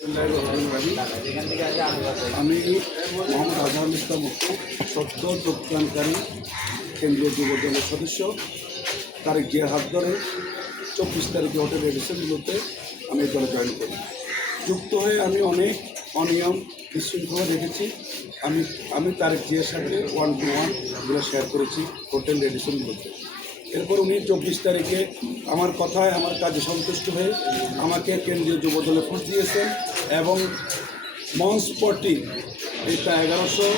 আমি মোহাম্মদ আজহারুল ইসলাম সদ্য যোগদানকারী কেন্দ্রীয় যুব দলের সদস্য তারেক জিয়ার হাত ধরে 24 তারিখে হোটেল রেডিসনগুলোতে আমি এই দলে জয়েন করি। যুক্ত হয়ে আমি অনেক অনিয়ম বিশৃঙ্খলা দেখেছি। আমি তারেক জিয়ার সাথে 1-to-1 এগুলো শেয়ার করেছি হোটেল রেডিসনগুলোতে। এরপর উনি 24 তারিখে আমার কথায় আমার কাজে সন্তুষ্ট হয়ে আমাকে কেন্দ্রীয় যুব দলে ভোট দিয়েছেন এবং মনস্পটি এটা 1100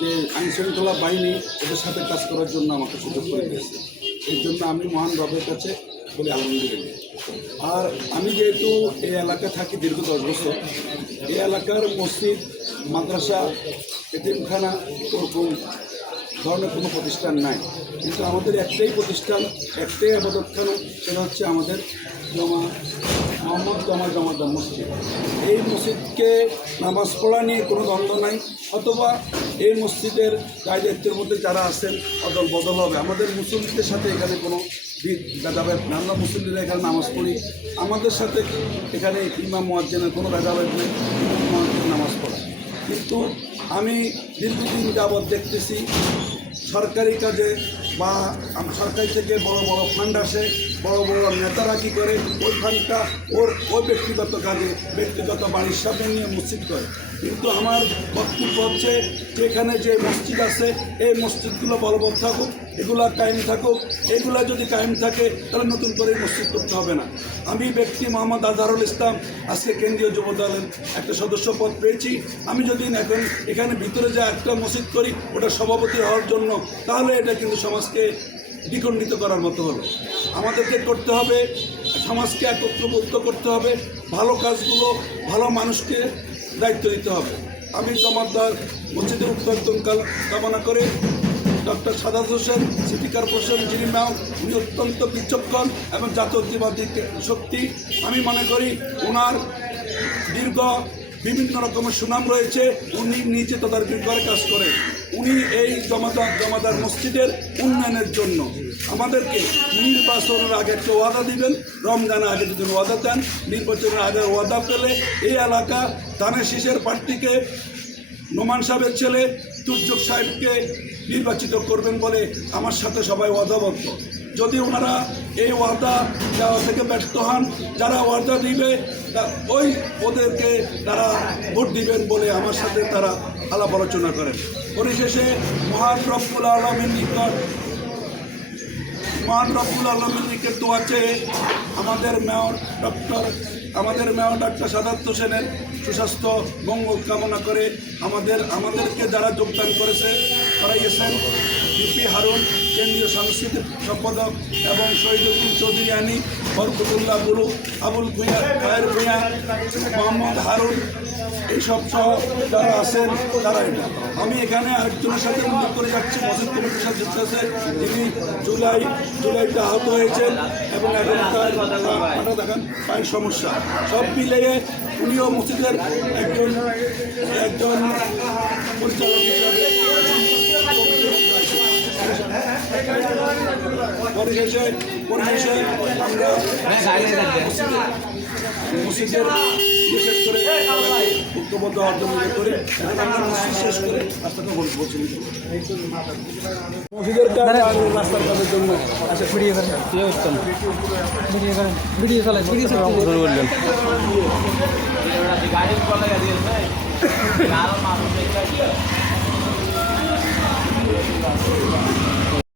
যে আইনশৃঙ্খলা বাহিনী ওদের সাথে কাজ করার জন্য আমাকে সুযোগ করে দিয়েছে। এই জন্য আমি মহান রবের কাছে বলি আলহামদুলিল্লাহ। আর আমি যেহেতু এই এলাকায় থাকি দীর্ঘ 10 বছর, এই এলাকার মসজিদ, মাদ্রাসা, এতিমখানা ওরকম ধরনের কোনো প্রতিষ্ঠান নাই, কিন্তু আমাদের একটাই প্রতিষ্ঠান, একটাই আবাদতখানা, সেটা হচ্ছে আমাদের মোহাম্মদ জমাদার মসজিদ। এই মসজিদকে নামাজ পড়া নিয়ে কোনো দ্বন্দ্ব নাই, অথবা এই মসজিদের দায়িত্বের মধ্যে যারা আছেন অদল বদল হবে। আমাদের মুসলিমদের সাথে এখানে কোনো ভেদাভেদ না, আমরা মুসলিমরা এখানে নামাজ পড়ি, আমাদের সাথে এখানে ইমাম মুয়াজ্জিনের কোনো ভেদাভেদ নেই, নামাজ পড়া। কিন্তু আমি দীর্ঘদিন যাবৎ দেখতেছি সরকারি কাজে বা সরকার থেকে বড় বড় ফান্ড আসে, বড় বড় নেতারা কী করে ওই ফান্ডটা ওই ব্যক্তিগত কাজে, ব্যক্তিগত বাড়ির সামনে নিয়ে মসজিদ করে। কিন্তু আমার বক্তব্য হচ্ছে যে এখানে যে মসজিদ আছে এই মসজিদগুলো বলবৎ থাকুক, এগুলা কায়েম থাকুক। এগুলা যদি কায়েম থাকে তাহলে নতুন করে মসজিদ করতে হবে না। আমি ব্যক্তি মোহাম্মদ আজহারুল ইসলাম আজকে কেন্দ্রীয় যুব দলের একটা সদস্য পদ পেয়েছি। আমি যদি এখন এখানে ভিতরে যা একটা মসজিদ করি ওটা সভাপতি হওয়ার জন্য, তাহলে এটা কিন্তু সমাজকে দ্বিখণ্ডিত করার মতো হবে। আমাদেরকে করতে হবে সমাজকে একত্রবদ্ধ করতে হবে, ভালো কাজগুলো ভালো মানুষকে দায়িত্ব দিতে হবে। আমি জমাদার মসজিদের উত্তরাধিকার কামনা করে doctor Sadat Hossain city corporation যিনি মেয়র, উনি অত্যন্ত বিচক্ষণ এবং জাতীয়তাবাদী শক্তি। আমি মনে করি ওনার দীর্ঘ বিভিন্ন রকমের সুনাম রয়েছে, উনি নিজে তদারকি করে কাজ করে। উনি এই জমাদার মসজিদের উন্নয়নের জন্য আমাদেরকে নির্বাচনের আগে একটা ওয়াদা দিবেন, রমজানের আগে যদি ওয়াদা দেন, নির্বাচনের আগে ওয়াদা পেলে এই এলাকা ধানের শীষের প্রার্থীকে নোমান সাহেবের ছেলে দুর্যোগ সাহেবকে নির্বাচিত করবেন বলে আমার সাথে সবাই ওয়াদাবদ্ধ। যদি ওনারা এই ওয়াদা দেওয়া থেকে ব্যর্থ হন, যারা ওয়াদা দিবে ওদেরকে তারা ভোট দিবেন বলে আমার সাথে তারা আলাপ আলোচনা করেন। পরিশেষে মহান রব্বুল আলমীর নিকট দোয়া চেয়ে আমাদের মেয়র ডক্টর সাদাত হোসেনের সুস্বাস্থ্য মঙ্গল কামনা করে আমাদেরকে যারা যোগদান করাইয়েছেন বিপি হারুন কেন্দ্রীয় সাংস্কৃতিক সম্পাদক এবং শহীদুদ্দিন চৌধুরী আনি, বরকতুল্লাহ গুরু, আবুল ভূঁইয়া, খায়ের ভূঁইয়া, মোহাম্মদ হারুন, এইসব সহ যারা আছেন তারা এটা। আমি এখানে আরেকজনের সাথে উল্লেখ করে যাচ্ছি, মসজিদ কমিটির সাথে যুক্ত আছে, যিনি জুলাইতে আহত হয়েছেন এবং এখন তার দেখান পায়ের সমস্যা। সব মিলিয়ে উনিও মসজিদের একজন পরিচালক হিসাবে পরিশেষে আমরা মসজিদের বিশেষ করে ঐক্যবদ্ধ অর্জন করে শেষ করে রাস্তাটা বলছি মসজিদের কাজ আর রাস্তার কাজের জন্য। আচ্ছা ভিডিও করেন, ভিডিও চালাই শুরু করলেন।